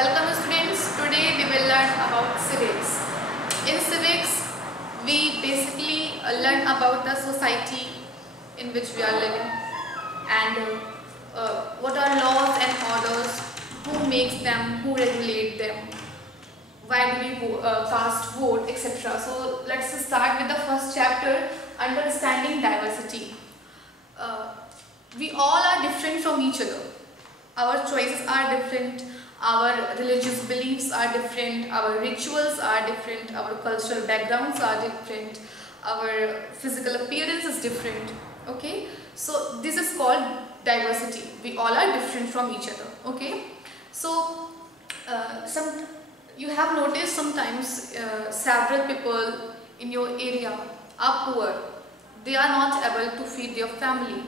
Welcome students. Today we will learn about civics. In civics, we basically learn about the society in which we are living and what are laws and orders, who makes them, who regulate them, why do we cast vote, etc. So let's start with the first chapter, understanding diversity. We all are different from each other. Our choices are different, our religious beliefs are different, our rituals are different, our cultural backgrounds are different, our physical appearance is different. Okay, so this is called diversity. We all are different from each other. Okay, so you have noticed sometimes several people in your area are poor. They are not able to feed their family.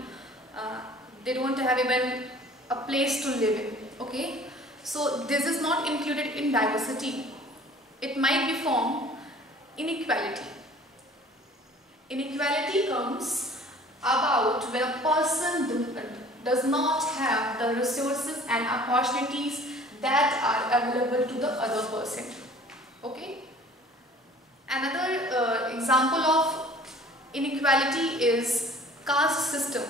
They don't have even a place to live in. Okay, so this is not included in diversity. It might be from inequality. Inequality comes about when a person does not have the resources and opportunities that are available to the other person. Okay, another example of inequality is caste system.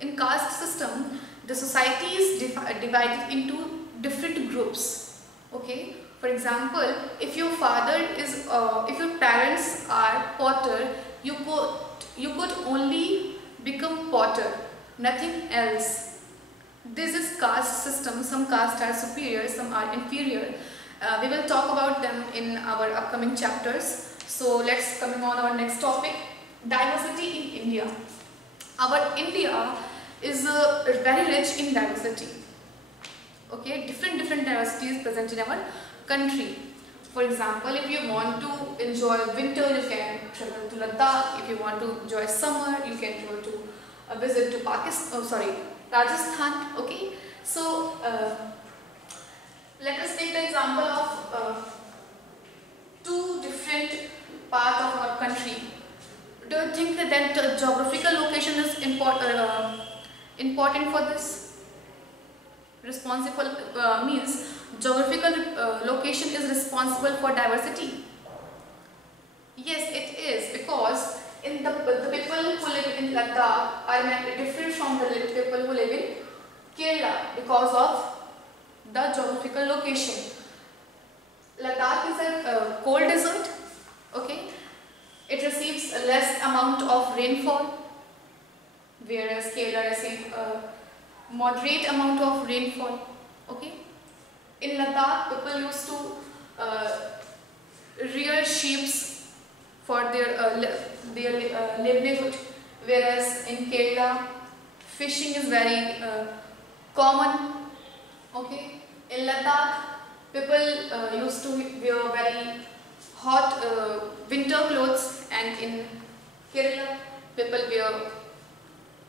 In caste system, the society is divided into different groups. Okay, for example, if your if your parents are potter, you could only become potter, nothing else. This is caste system. Some castes are superior, some are inferior. We will talk about them in our upcoming chapters. So let's come on our next topic, diversity in India. Our India is very rich in diversity. Okay, different diversity is present in our country. For example, if you want to enjoy winter, you can travel to Ladakh. If you want to enjoy summer, you can go to visit to Rajasthan. Okay, so let us take the example of two different parts of our country. Do you think that the geographical location is important for this? Responsible means geographical location is responsible for diversity. Yes, it is, because in the people who live in Ladakh are different from the people who live in Kerala because of the geographical location. Ladakh is a cold desert. Okay, it receives a less amount of rainfall, whereas Kerala receives a moderate amount of rainfall. Okay, in Ladakh, people used to rear sheep for their livelihood, whereas in Kerala, fishing is very common. Okay, in Ladakh, people used to wear very hot winter clothes, and in Kerala, people wear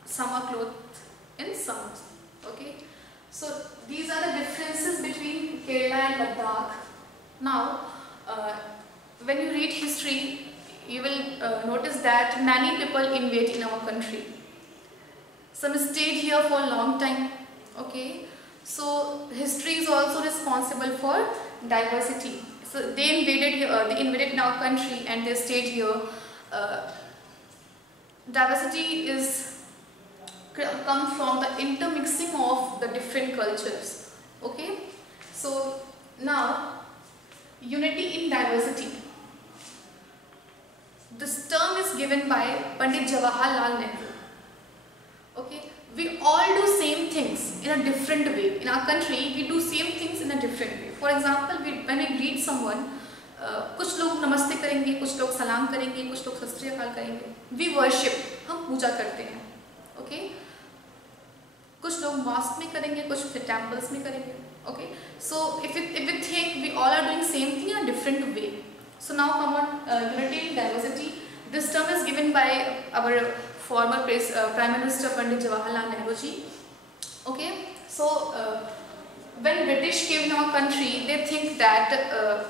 summer clothes in summer. Okay, so these are the differences between Kerala and Ladakh. Now, when you read history, you will notice that many people invade in our country. Some stayed here for a long time. Okay, so history is also responsible for diversity. So they invaded in our country and they stayed here. Diversity comes from the intermixing of the different cultures. Okay, so now unity in diversity. This term is given by Pandit Jawaharlal Nehru. Okay, we all do same things in a different way. In our country, we do same things in a different way. For example, when we greet someone, कुछ लोग नमस्ते करेंगे, कुछ लोग सलाम करेंगे, कुछ लोग सत श्री अकाल करेंगे. We worship, हम पूजा करते हैं. Okay, कुछ लोग मॉस्क में करेंगे, कुछ फिर टेम्पल्स में करेंगे. Okay, so if we think we all are doing same thing in a different way. So now come on, unity in diversity. This term is given by our former Prime Minister Pandit Jawaharlal Nehru ji. Okay, so when British came in our country, they think that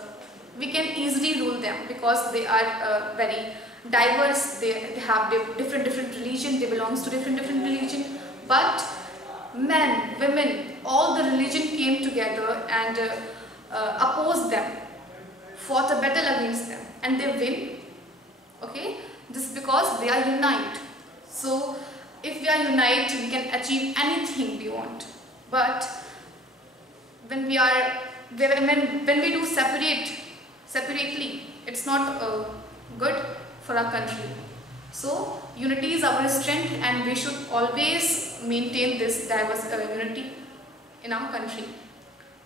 we can easily rule them because they are very diverse. They have different religion. They belong to different religion. But men, women, all the religion came together and opposed them, fought a battle against them, and they win. Okay, this is because they are united. So if we are united, we can achieve anything we want. But when we do separately, it's not good for our country. So unity is our strength, and we should always maintain this diverse unity in our country.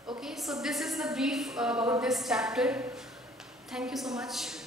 Okay, so this is the brief about this chapter. Thank you so much.